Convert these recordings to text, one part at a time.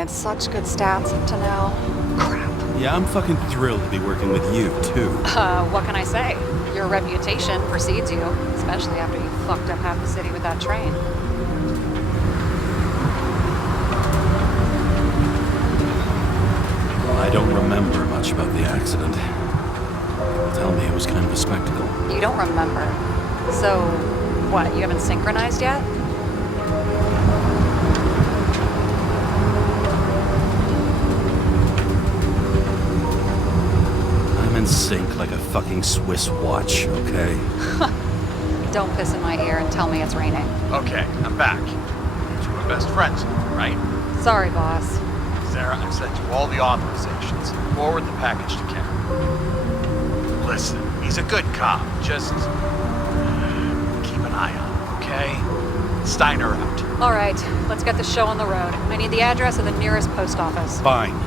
had such good stats up to now. Crap. Yeah, I'm fucking thrilled to be working with you, too. What can I say? Your reputation precedes you, especially after you fucked up half the city with that train. I don't remember much about the accident. Tell me it was kind of a spectacle. You don't remember. So, what, you haven't synchronized yet? I'm in sync like a fucking Swiss watch, okay? Don't piss in my ear and tell me it's raining. Okay, I'm back. You were best friends, right? Sorry, boss. Sarah, I've sent you all the authorizations. Forward the package to Karen. Listen, he's a good cop. Just keep an eye on him, okay? Steiner out. All right, let's get the show on the road. I need the address of the nearest post office. Fine.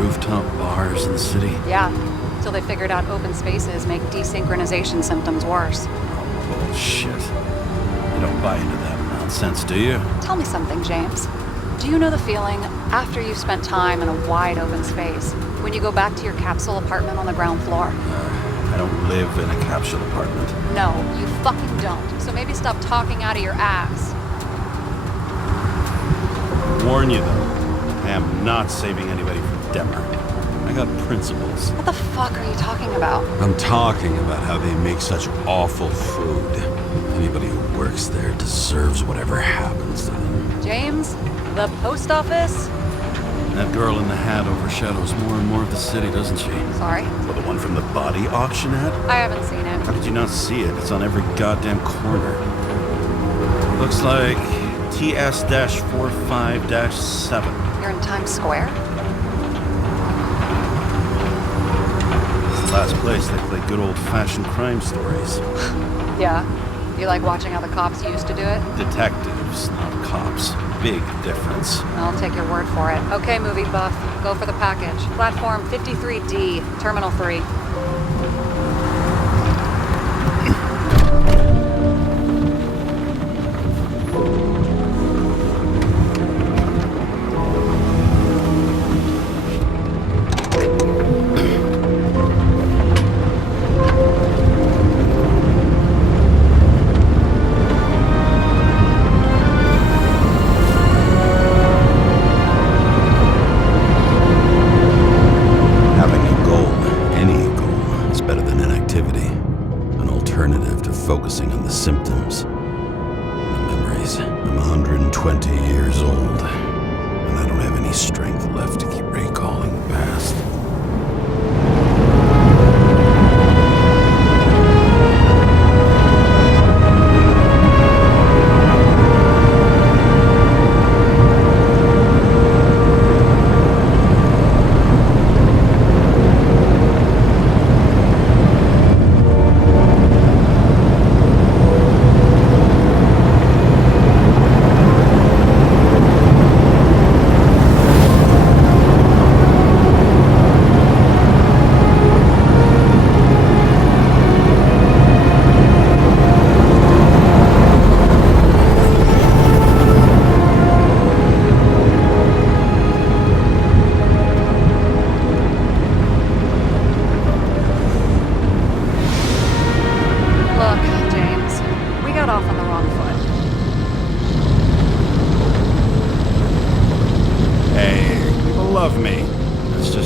Rooftop bars in the city? Yeah, till they figured out open spaces make desynchronization symptoms worse. Oh, bullshit. You don't buy into that nonsense, do you? Tell me something, James. Do you know the feeling after you've spent time in a wide open space, when you go back to your capsule apartment on the ground floor? I don't live in a capsule apartment. No, you fucking don't. So maybe stop talking out of your ass. Warn you, though. I am not saving anybody from Demmer. I got principles. What the fuck are you talking about? I'm talking about how they make such awful food. Anybody who works there deserves whatever happens to them. James, the post office? That girl in the hat overshadows more and more of the city, doesn't she? Sorry? Well, the one from the body auction ad? I haven't seen it. How could you not see it? It's on every goddamn corner. Looks like TS-45-7. You're in Times Square? It's the last place they play good old-fashioned crime stories. Yeah. You like watching how the cops used to do it? Detectives, not cops. Big difference. I'll take your word for it. Okay, movie buff. Go for the package. Platform 53D, Terminal 3. Focusing on the symptoms and the memories. I'm 120 years old, and I don't have any strength left to keep recalling the past.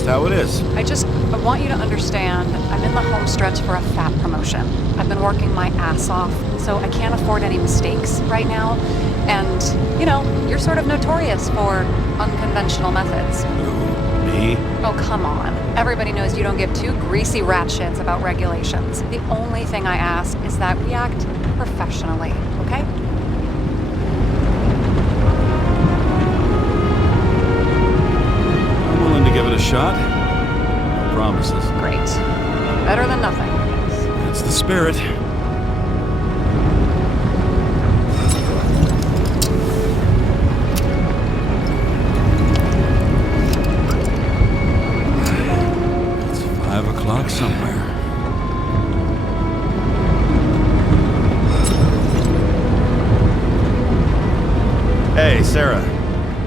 How it is. I want you to understand, I'm in the home stretch for a fat promotion. I've been working my ass off, so I can't afford any mistakes right now. And, you know, you're sort of notorious for unconventional methods. Who, me? Oh, come on. Everybody knows you don't give two greasy rat shits about regulations. The only thing I ask is that we act professionally, okay? Give it a shot. No promises. Great. Better than nothing. That's the spirit. Sarah,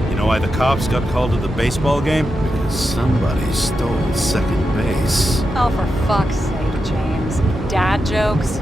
you know why the cops got called to the baseball game? Because somebody stole second base. Oh, for fuck's sake, James. Dad jokes?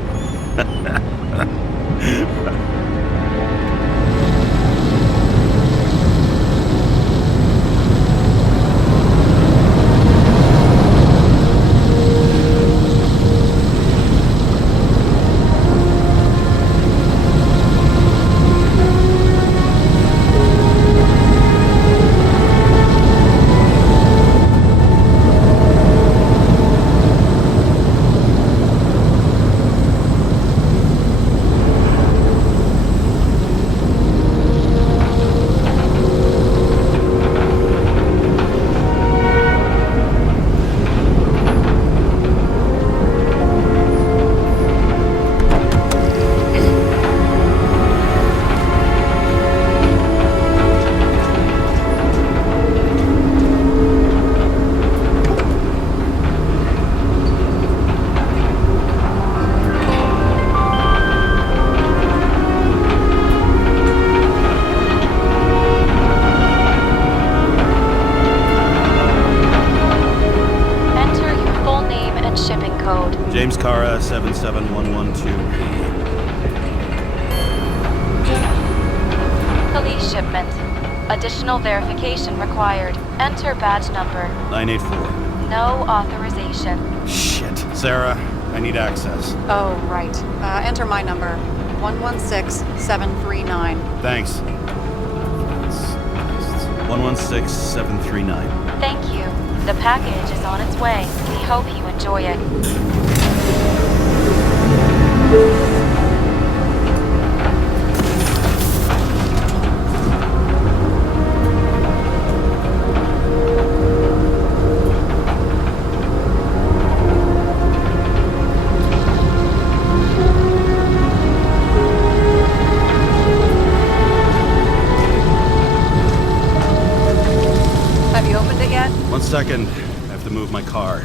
James Cara, 77112P. Police shipment. Additional verification required. Enter badge number. 984. No authorization. Shit. Sarah, I need access. Oh, right. Enter my number. 116739. Thanks. 116739. Thank you. The package is on its way. We hope you enjoy it. Have you opened it yet? 1 second. I have to move my car.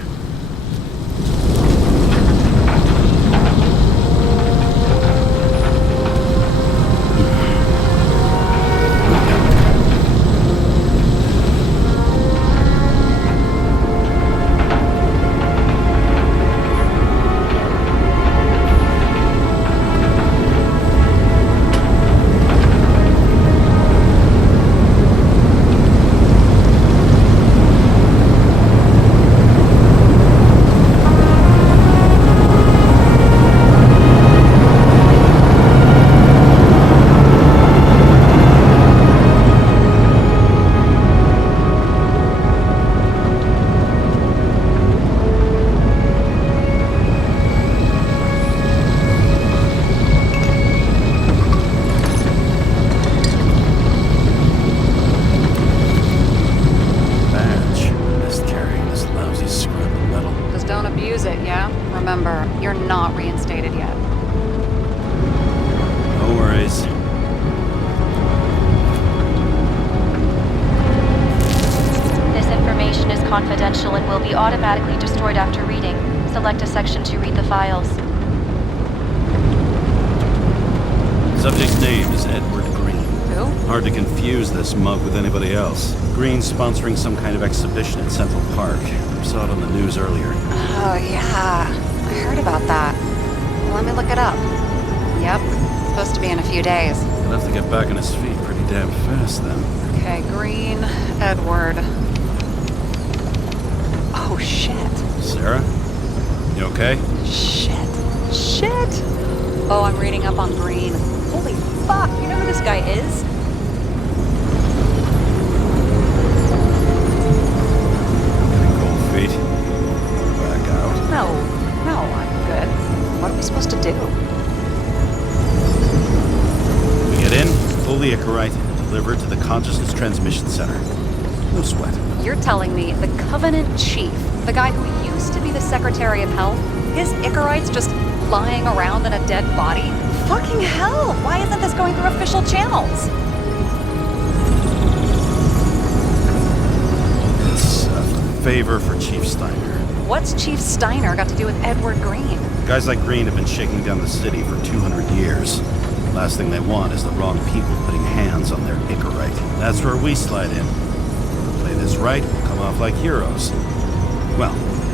Remember, you're not reinstated yet. No worries. This information is confidential and will be automatically destroyed after reading. Select a section to read the files. Subject's name is Edward Green. Who? Hard to confuse this mug with anybody else. Green's sponsoring some kind of exhibition at Central Park. Saw it on the news earlier. Oh, yeah. I heard about that. Let me look it up. Yep. It's supposed to be in a few days. He'll have to get back on his feet pretty damn fast then. Okay, Green, Edward. Oh, shit. Sarah? You okay? Shit. Oh, I'm reading up on Green. Holy fuck, you know who this guy is? Getting cold feet. Back out. No, I'm good. What are we supposed to do? We get in, pull the Icarite, and deliver it to the Consciousness Transmission Center. No sweat. You're telling me the Covenant Chief, the guy who used to be the Secretary of Health, his Icarite's just lying around in a dead body? Fucking hell! Why isn't this going through official channels? It's a favor for Chief Steiner. What's Chief Steiner got to do with Edward Green? Guys like Green have been shaking down the city for 200 years. Last thing they want is the wrong people putting hands on their Icarite. That's where we slide in. Play this right, we'll come off like heroes. Well,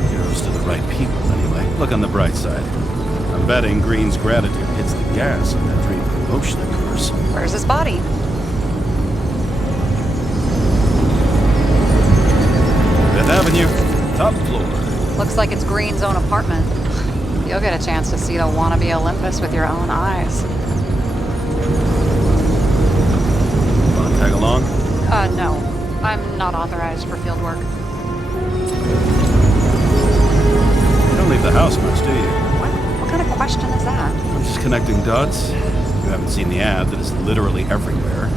heroes to the right people, anyway. Look on the bright side. I'm betting Green's gratitude hits the gas on that dream promotion occurs. Where's his body? Fifth Avenue, top floor. Looks like it's Green's own apartment. You'll get a chance to see the wannabe Olympus with your own eyes. Wanna tag along? No. I'm not authorized for field work. You don't leave the house much, do you? What kind of question is that? I'm just connecting dots. You haven't seen the ad that is literally everywhere.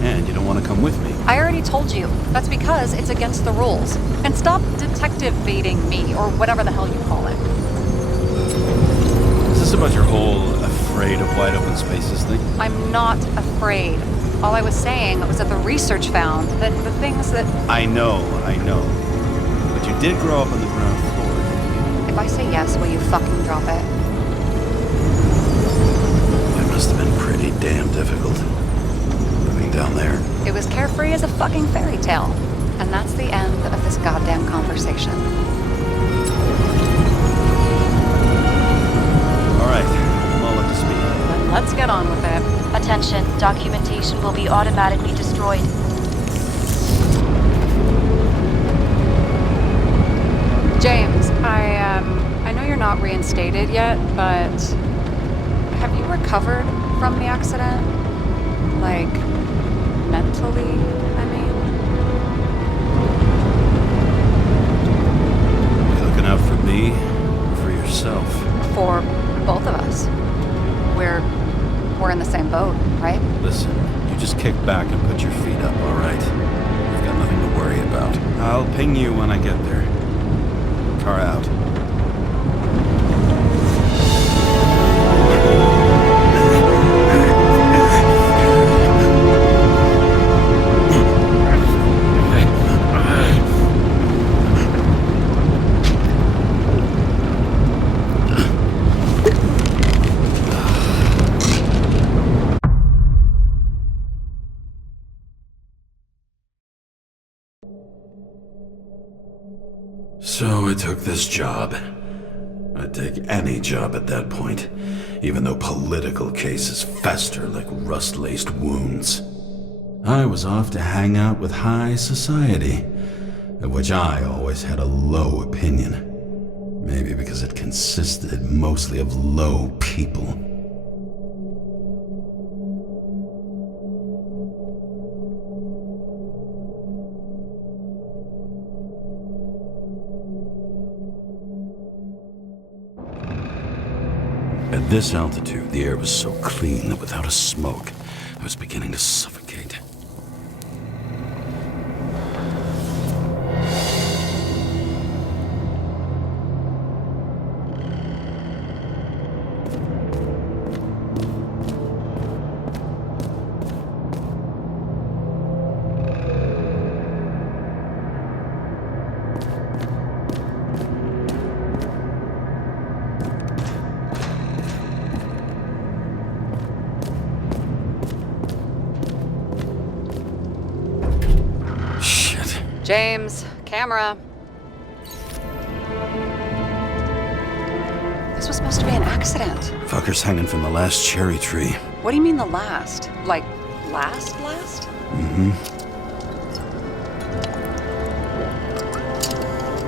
And you don't want to come with me. I already told you. That's because it's against the rules. And stop detective baiting me, or whatever the hell you call it. Is this about your whole afraid of wide open spaces thing? I'm not afraid. All I was saying was that the research found that the things that... I know. But you did grow up on the ground floor. If I say yes, will you fucking drop it? It must have been pretty damn difficult. Living down there. It was carefree as a fucking fairy tale. And that's the end of this goddamn conversation. Alright, I'm all up to speed. Then let's get on with it. Attention, documentation will be automatically destroyed. James, I know you're not reinstated yet, but have you recovered from the accident? Like, mentally, I mean? You looking out for me or for yourself? For both of us. We're in the same boat, right? Listen, you just kick back and put your feet up, alright? You've got nothing to worry about. I'll ping you when I get there. Car out. So I took this job. I'd take any job at that point, even though political cases fester like rust-laced wounds. I was off to hang out with high society, of which I always had a low opinion. Maybe because it consisted mostly of low people. At this altitude, the air was so clean that without a smoke, I was beginning to suffocate. James, camera. This was supposed to be an accident. Fucker's hanging from the last cherry tree. What do you mean the last? Like, last?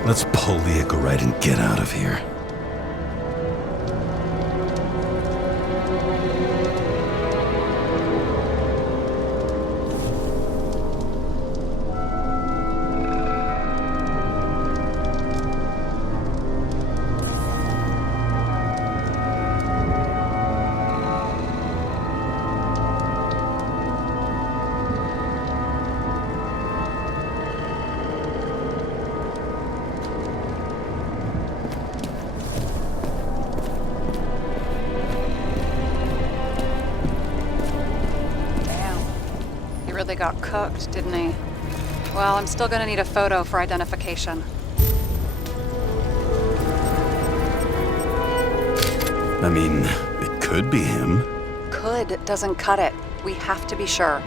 Let's pull the Icarite and get out of here. Really got cooked, didn't he? Well, I'm still gonna need a photo for identification. I mean, it could be him. could doesn't cut it. We have to be sure.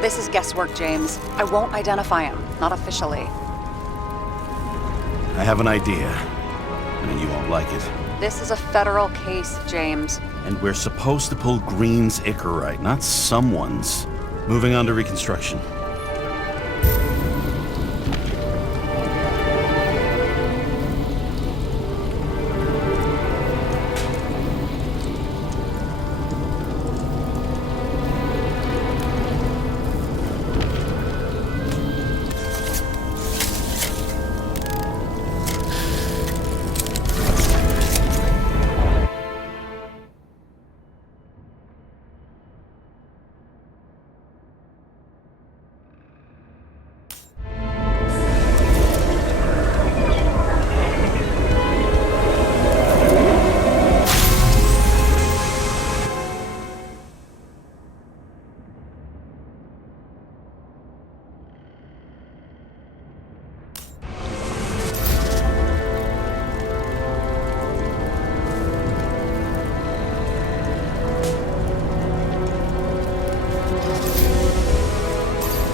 This is guesswork, James. I won't identify him, not officially. I have an idea, and you won't like it. This is a federal case, James. And we're supposed to pull Green's Icarite, not someone's. Moving on to reconstruction.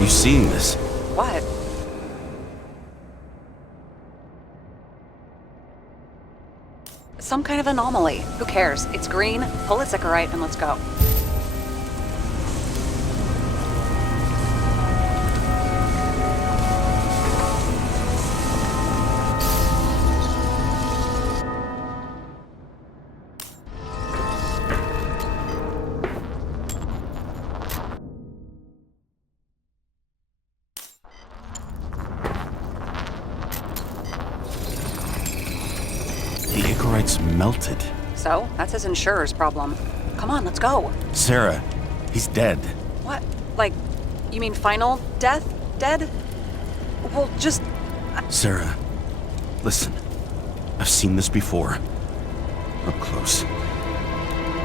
You seeing this? What? Some kind of anomaly. Who cares? It's green, pull its Icarite, and let's go. The Icarite's melted. So, that's his insurer's problem. Come on, let's go. Sarah, he's dead. What? Like, you mean final death? Dead? Well, just... Sarah, listen. I've seen this before. Up close.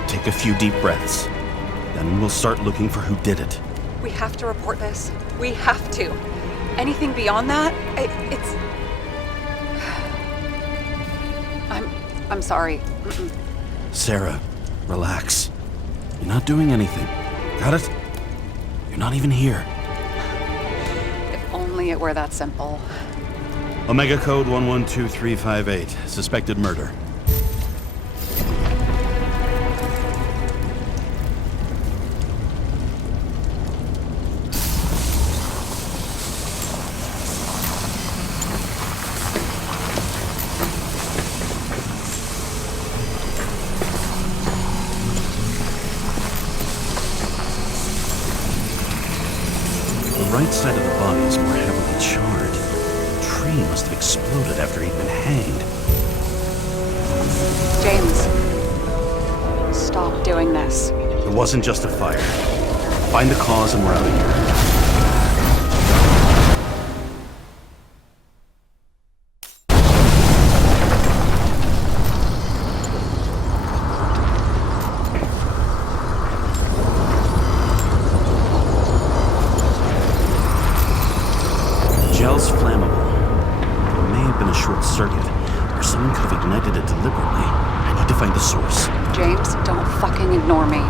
Take a few deep breaths. Then we'll start looking for who did it. We have to report this. We have to. Anything beyond that, it's... I'm sorry. Mm-mm. Sarah, relax. You're not doing anything. Got it? You're not even here. If only it were that simple. Omega Code 112358. Suspected murder. The right side of the body is more heavily charred. The tree must have exploded after he'd been hanged. James, stop doing this. It wasn't just a fire. Find the cause and we're out of here. Gel's flammable. It may have been a short circuit, or someone could have ignited it deliberately. I need to find the source. James, don't fucking ignore me.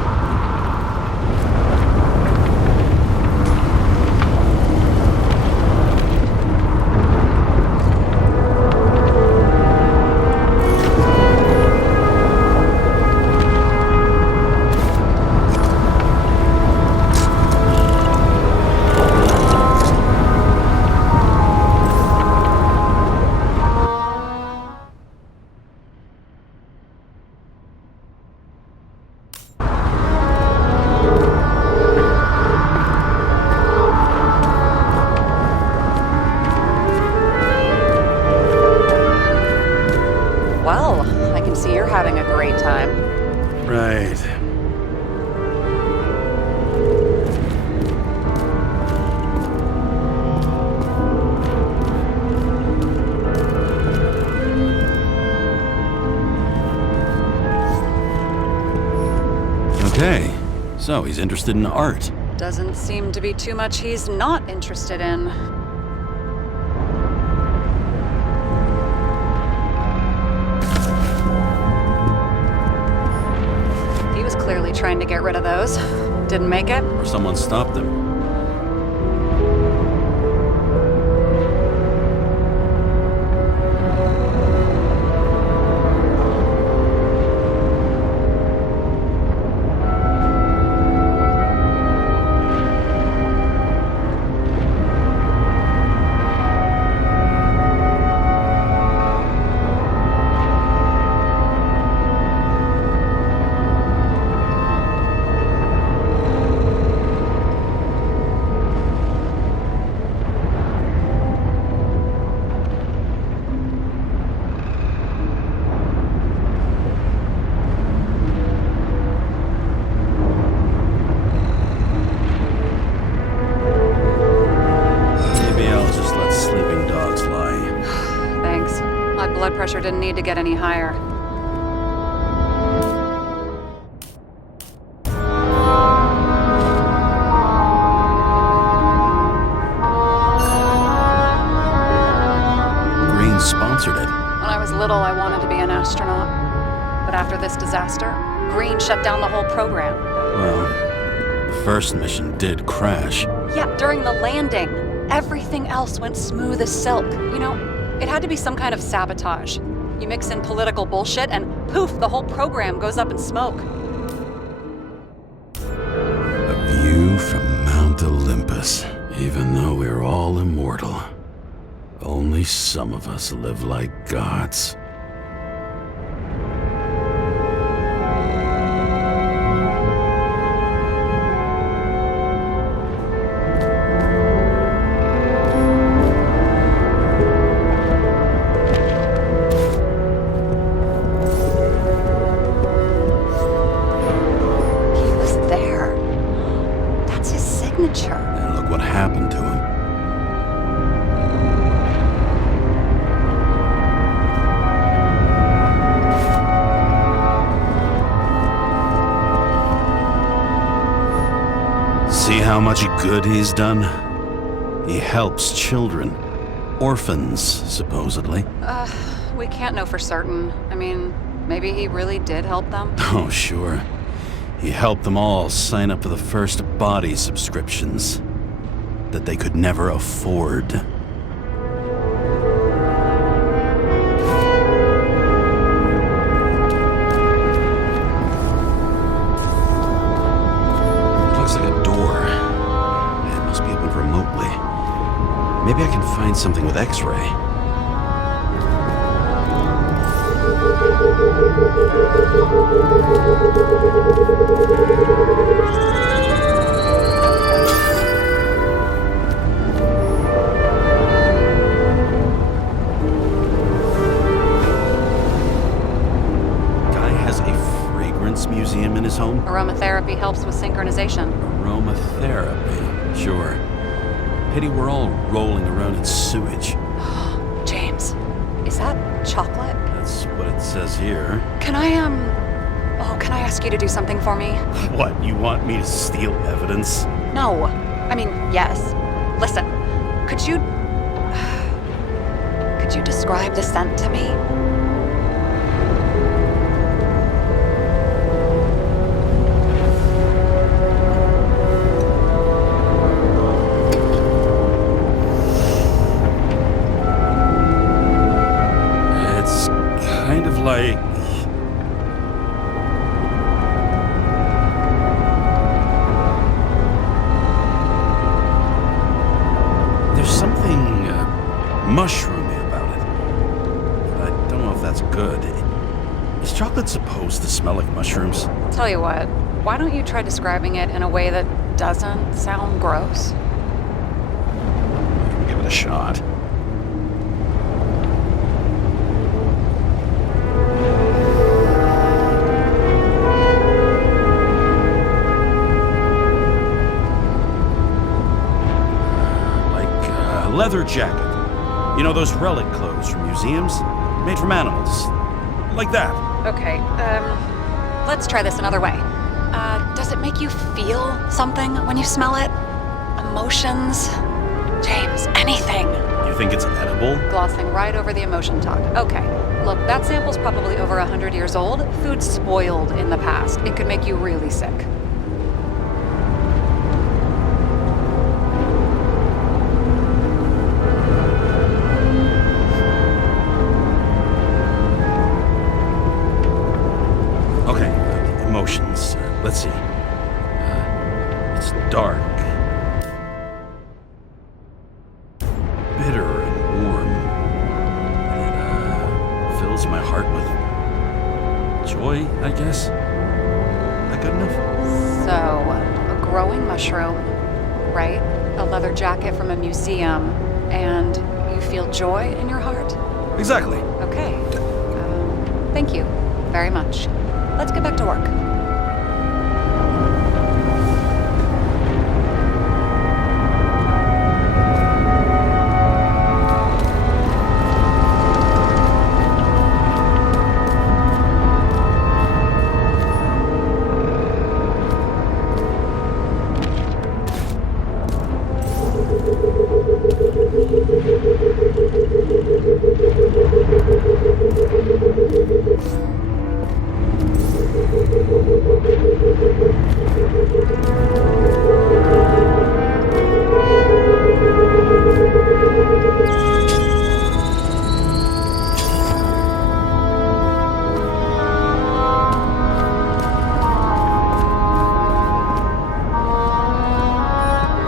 Well, I can see you're having a great time. Right. Okay, so he's interested in art. Doesn't seem to be too much he's not interested in. He was clearly trying to get rid of those. Didn't make it. Or someone stopped them. Blood pressure didn't need to get any higher. Green sponsored it. When I was little, I wanted to be an astronaut. But after this disaster, Green shut down the whole program. Well, the first mission did crash. Yeah, during the landing, everything else went smooth as silk. You know, it had to be some kind of sabotage. You mix in political bullshit and poof, the whole program goes up in smoke. A view from Mount Olympus. Even though we're all immortal, only some of us live like gods. And look what happened to him. See how much good he's done? He helps children. Orphans, supposedly. We can't know for certain. I mean, maybe he really did help them. Oh, sure. He helped them all sign up for the first body subscriptions that they could never afford. Looks like a door. It must be opened remotely. Maybe I can find something with X-ray. Guy has a fragrance museum in his home? Aromatherapy helps with synchronization. Aromatherapy, sure. Pity we're all rolling around in sewage. James, is that chocolate? That's what it says here. Can I ask you to do something for me? What, you want me to steal evidence? No. I mean, yes. Listen, could you describe the scent to me? It's kind of like... There's something mushroomy about it. But I don't know if that's good. Is chocolate supposed to smell like mushrooms? Tell you what, why don't you try describing it in a way that doesn't sound gross? Give it a shot. Leather jacket. You know those relic clothes from museums? Made from animals. Like that. Okay, let's try this another way. Does it make you feel something when you smell it? Emotions? James, anything. You think it's edible? Glossing right over the emotion talk. Okay. Look, that sample's probably over 100 years old. Food's spoiled in the past. It could make you really sick. Okay, emotions. Let's see. It's dark. Bitter and warm. And it fills my heart with joy, I guess. That good enough? So, a growing mushroom, right? A leather jacket from a museum, and you feel joy in your heart? Exactly. Okay. Thank you very much. Let's get back to work.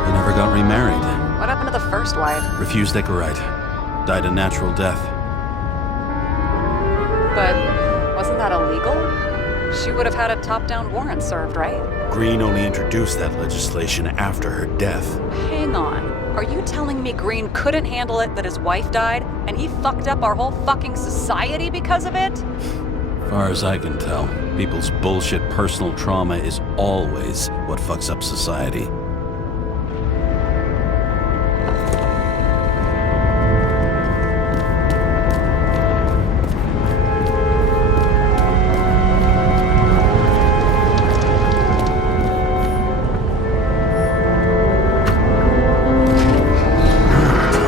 You never got remarried. What happened to the first wife? Refused Icarite. Died a natural death. But wasn't that illegal? She would have had a top-down warrant served, right? Green only introduced that legislation after her death. Hang on. Are you telling me Green couldn't handle it that his wife died, and he fucked up our whole fucking society because of it? Far as I can tell, people's bullshit personal trauma is always what fucks up society.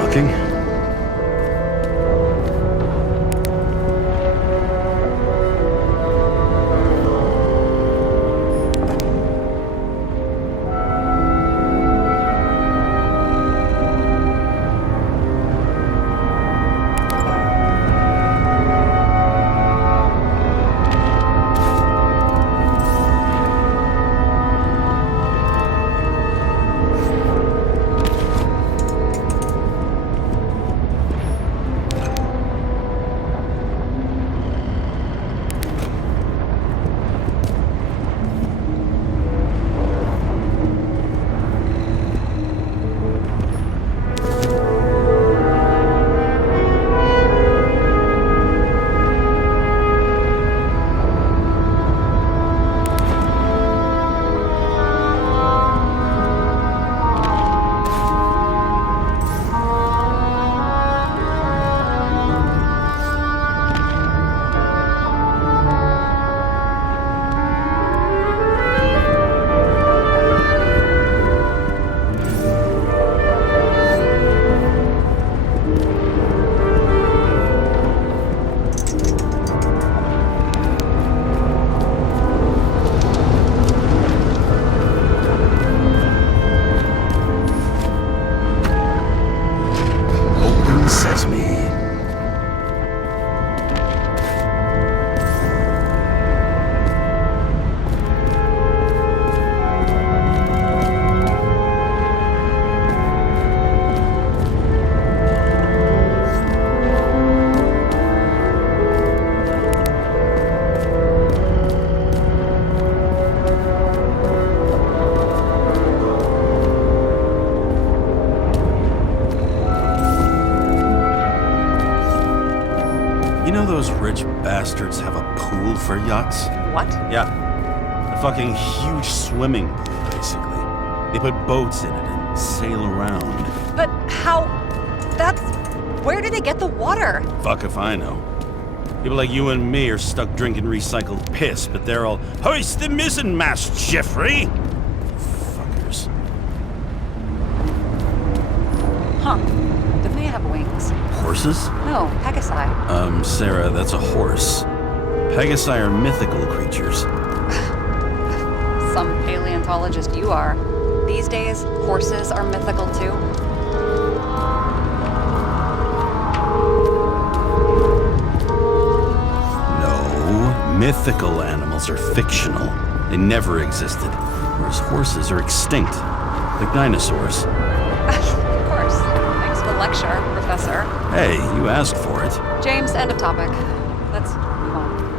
Talking? You know those rich bastards have a pool for yachts? What? Yeah. A fucking huge swimming pool, basically. They put boats in it and sail around. But how? That's... Where do they get the water? Fuck if I know. People like you and me are stuck drinking recycled piss, but they're all, hoist the mizzenmast, Jeffrey! Fuckers. Huh. Didn't they have wings? things. Horses? No, Pegasi. Sarah, that's a horse. Pegasi are mythical creatures. Some paleontologist you are. These days, horses are mythical too. No, mythical animals are fictional. They never existed, whereas horses are extinct, like dinosaurs. Of course. Thanks for the lecture, Professor. Hey, you asked for it. James, end of topic. Let's move on.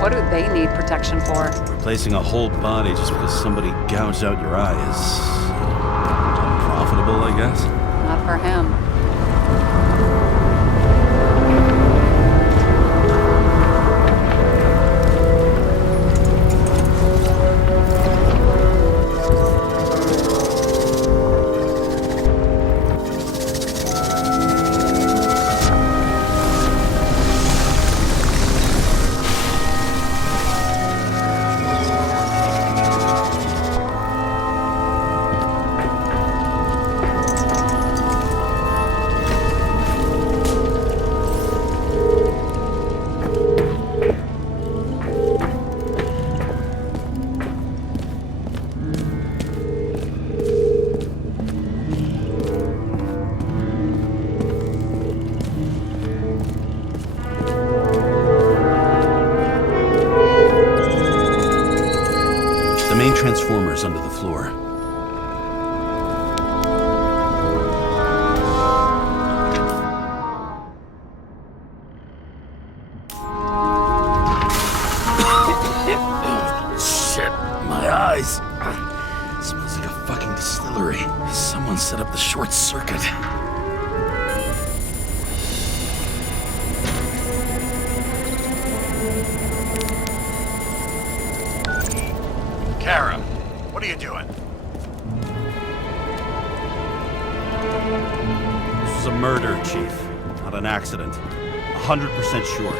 What do they need protection for? Replacing a whole body just because somebody gouged out your eye is unprofitable, I guess. Not for him. The main transformer's under the floor. Shit, my eyes. Smells like a fucking distillery. Someone set up the short circuit. Kara, what are you doing? This was a murder, Chief. Not an accident. 100% sure.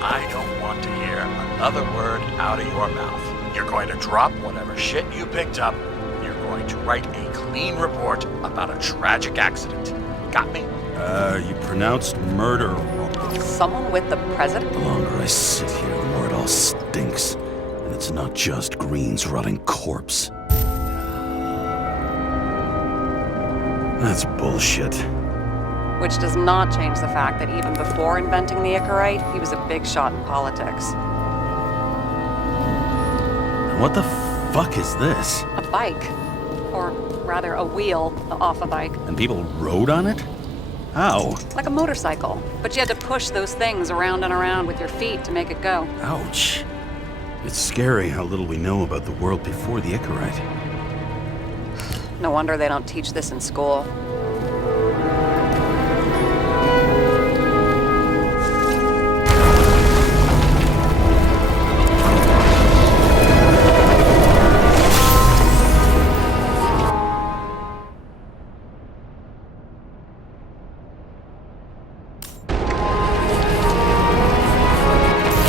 I don't want to hear another word out of your mouth. You're going to drop whatever shit you picked up. You're going to write a clean report about a tragic accident. Got me? You pronounced murder wrong. Someone with the president? The longer I sit here, the more it all stinks. And it's not just Green's rotting corpse. That's bullshit. Which does not change the fact that even before inventing the Icarite, he was a big shot in politics. What the fuck is this? A bike. Or rather, a wheel off a bike. And people rode on it? How? Like a motorcycle. But you had to push those things around and around with your feet to make it go. Ouch. It's scary how little we know about the world before the Icarite. No wonder they don't teach this in school.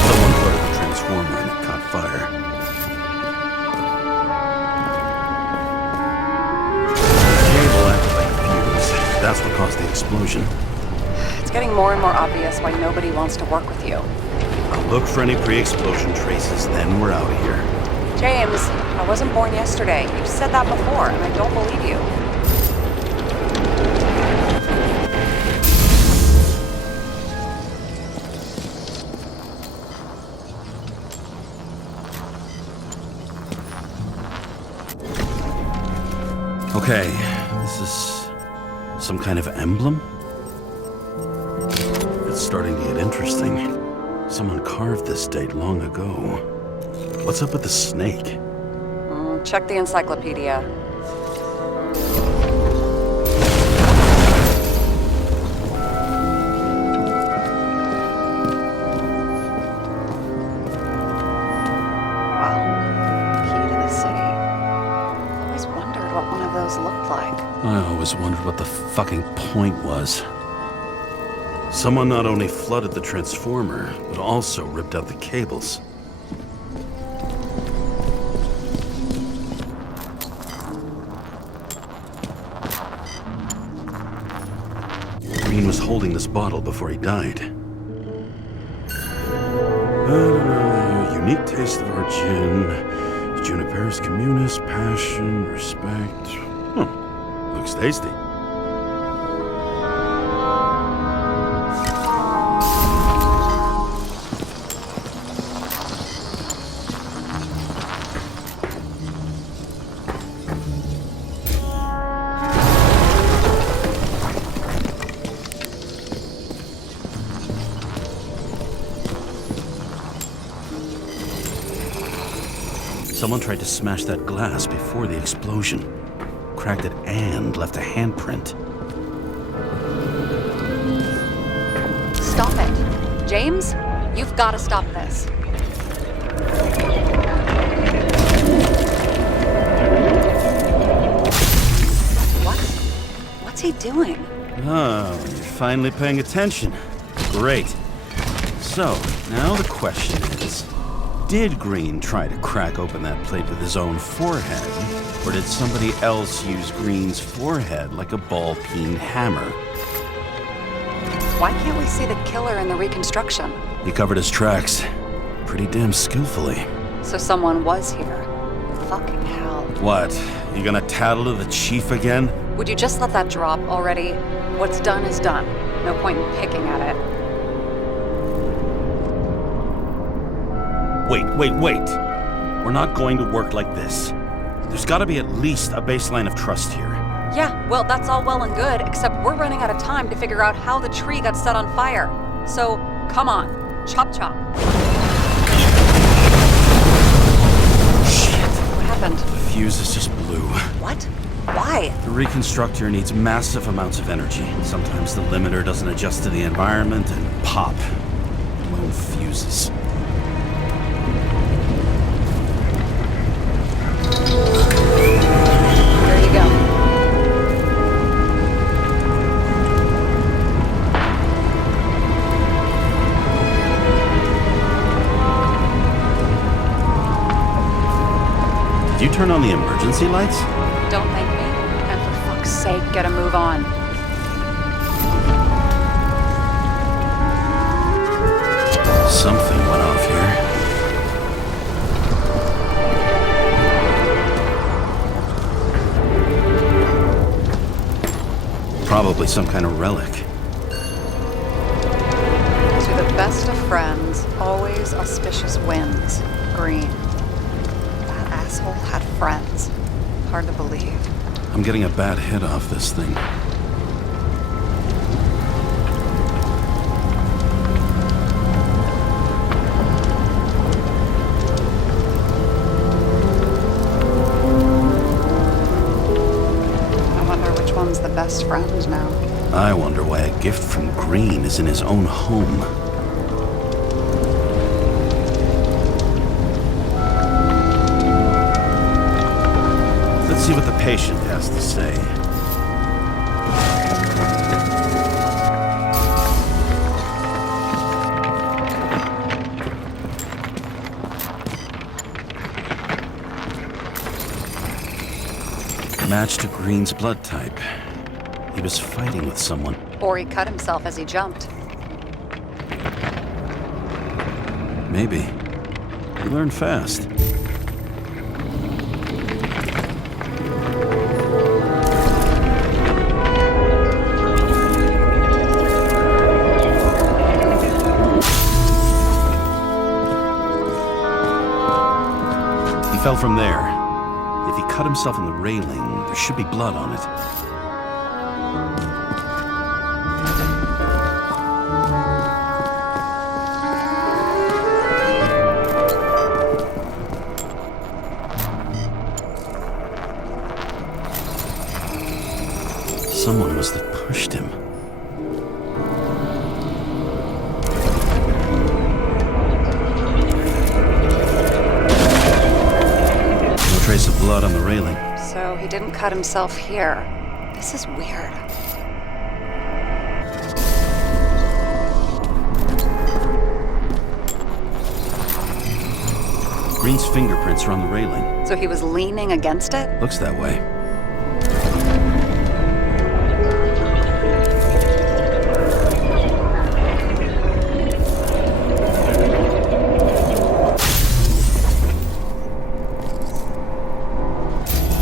Someone put the transformer and it caught fire. Cable acted like a fuse. That's what caused the explosion. It's getting more and more obvious why nobody wants to work with you. I'll look for any pre-explosion traces, then we're out of here. James, I wasn't born yesterday. You've said that before, and I don't believe you. Okay, this is some kind of emblem? It's starting to get interesting. Someone carved this date long ago. What's up with the snake? Check the encyclopedia. Wow. Key to the city. Always wondered what one of those looked like. I always wondered what the fucking point was. Someone not only flooded the transformer, but also ripped out the cables. Green was holding this bottle before he died. Unique taste of our gin. Juniperus communis, passion, respect. Looks tasty. Someone tried to smash that glass before the explosion. Cracked it and left a handprint. Stop it. James, you've got to stop this. What? What's he doing? Oh, you're finally paying attention. Great. So, now the question is, did Green try to crack open that plate with his own forehead? Or did somebody else use Green's forehead like a ball-peen hammer? Why can't we see the killer in the reconstruction? He covered his tracks pretty damn skillfully. So someone was here. Fucking hell. What? You gonna tattle to the chief again? Would you just let that drop already? What's done is done. No point in picking at it. Wait. We're not going to work like this. There's gotta be at least a baseline of trust here. Yeah, well, that's all well and good, except we're running out of time to figure out how the tree got set on fire. So, come on. Chop chop. Shit. What happened? The fuses just blew. What? Why? The reconstructor needs massive amounts of energy. Sometimes the limiter doesn't adjust to the environment and pop. Blown fuses. There you go. Did you turn on the emergency lights? Don't thank me. And for fuck's sake, get a move on. Something went off here. Probably some kind of relic. To the best of friends, always auspicious winds. Green. That asshole had friends. Hard to believe. I'm getting a bad hit off this thing. I wonder which one's the best friend now. I wonder why a gift from Green is in his own home. Let's see what the patient has to say. Match to Green's blood type. He was fighting with someone. Or he cut himself as he jumped. Maybe. He learned fast. He fell from there. If he cut himself on the railing, there should be blood on it. Someone must have pushed him. No trace of blood on the railing. So he didn't cut himself here. This is weird. Green's fingerprints are on the railing. So he was leaning against it? Looks that way.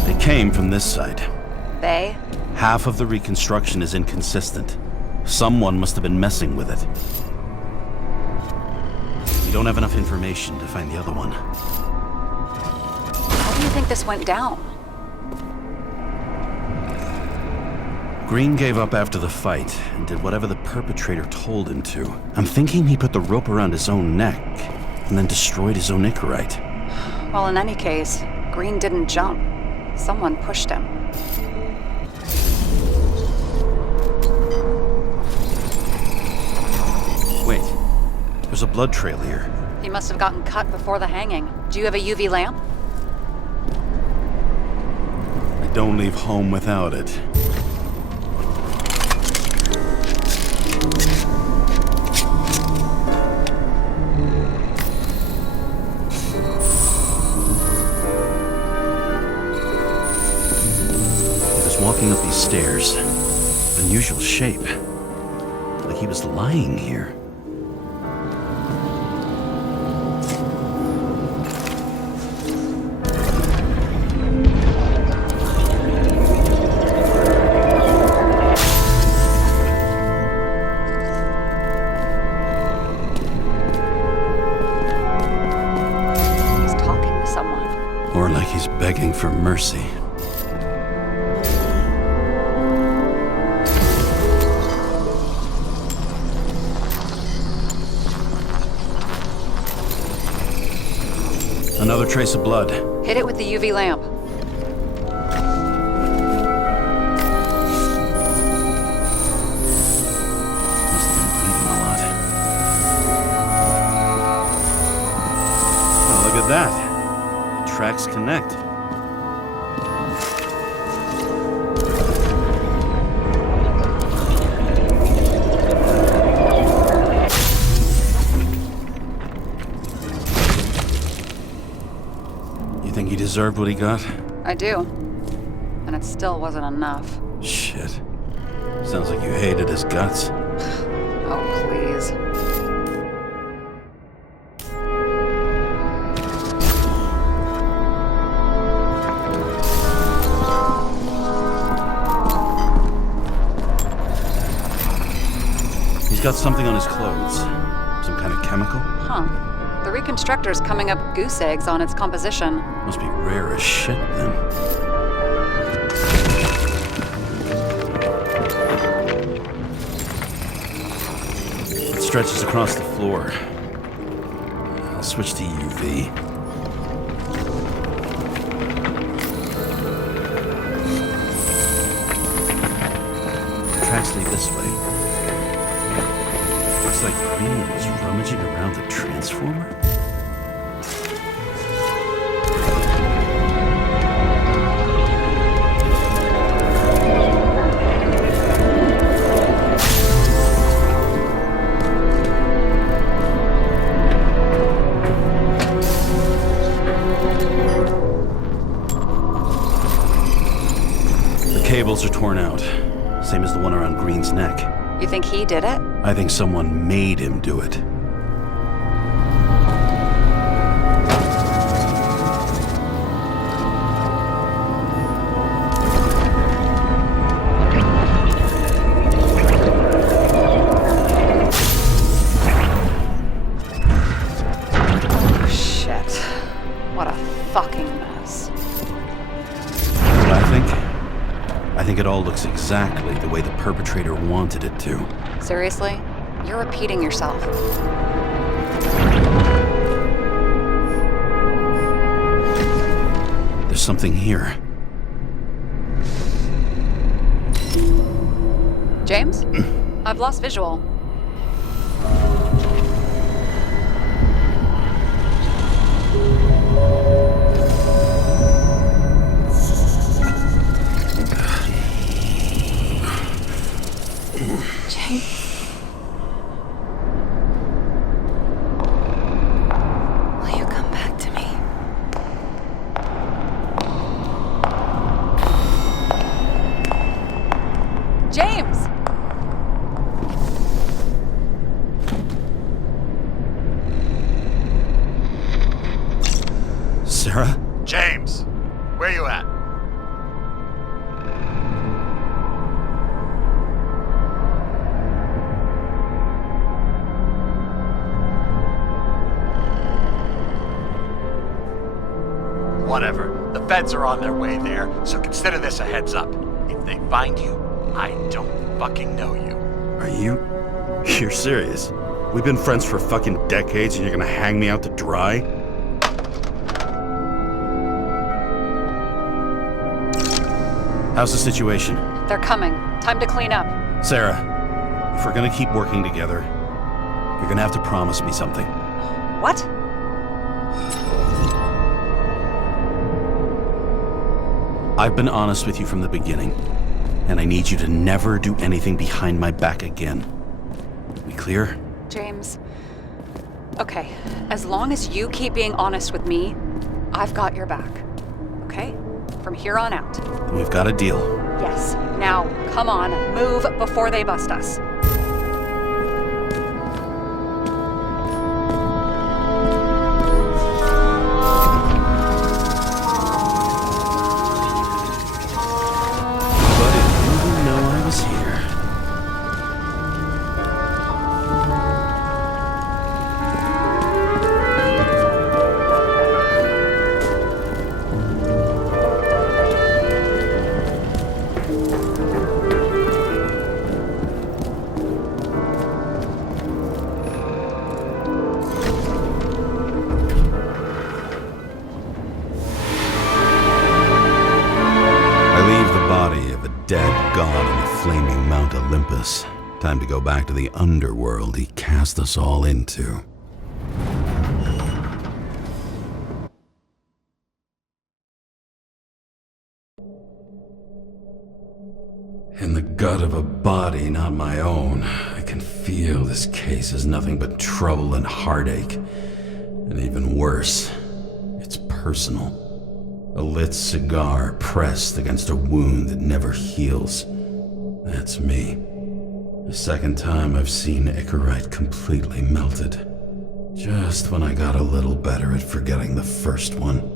They came from this side. They? Half of the reconstruction is inconsistent. Someone must have been messing with it. We don't have enough information to find the other one. How do you think this went down? Green gave up after the fight and did whatever the perpetrator told him to. I'm thinking he put the rope around his own neck and then destroyed his own Icarite. Well, in any case, Green didn't jump. Someone pushed him. Wait, there's a blood trail here. He must have gotten cut before the hanging. Do you have a UV lamp? I don't leave home without it. He was walking up these stairs. Unusual shape. Like he was lying here. He's talking to someone. Or like he's begging for mercy. Another trace of blood. Hit it with the UV lamp. Must have been bleeding a lot. Oh, look at that. The tracks connect. You think he deserved what he got? I do. And it still wasn't enough. Shit. Sounds like you hated his guts. Oh, please. He's got something on his clothes. Some kind of chemical? Huh. The reconstructor's coming up goose eggs on its composition. Must be rare as shit then. It stretches across the floor. I'll switch to UV. Tracks lead this way. Looks like Green was rummaging around the transformer. The cables are torn out, same as the one around Green's neck. You think he did it? I think someone made him do it. Oh, shit. What a fucking mess. What I think it all looks exactly the way the perpetrator wanted it to. Seriously? You're repeating yourself. There's something here. James? I've lost visual. James, where you at? Whatever. The feds are on their way there, so consider this a heads up. If they find you, I don't fucking know you. Are you? You're serious? We've been friends for fucking decades and you're gonna hang me out to dry? How's the situation? They're coming. Time to clean up. Sarah, if we're gonna keep working together, you're gonna have to promise me something. What? I've been honest with you from the beginning, and I need you to never do anything behind my back again. We clear? James. Okay, as long as you keep being honest with me, I've got your back. Okay? From here on out. Then we've got a deal. Yes. Now, come on, move before they bust us. But if you didn't know I was here. Dead god on the flaming Mount Olympus. Time to go back to the underworld he cast us all into. In the gut of a body not my own, I can feel this case is nothing but trouble and heartache. And even worse, it's personal. A lit cigar pressed against a wound that never heals. That's me. The second time I've seen Icarite completely melted. Just when I got a little better at forgetting the first one.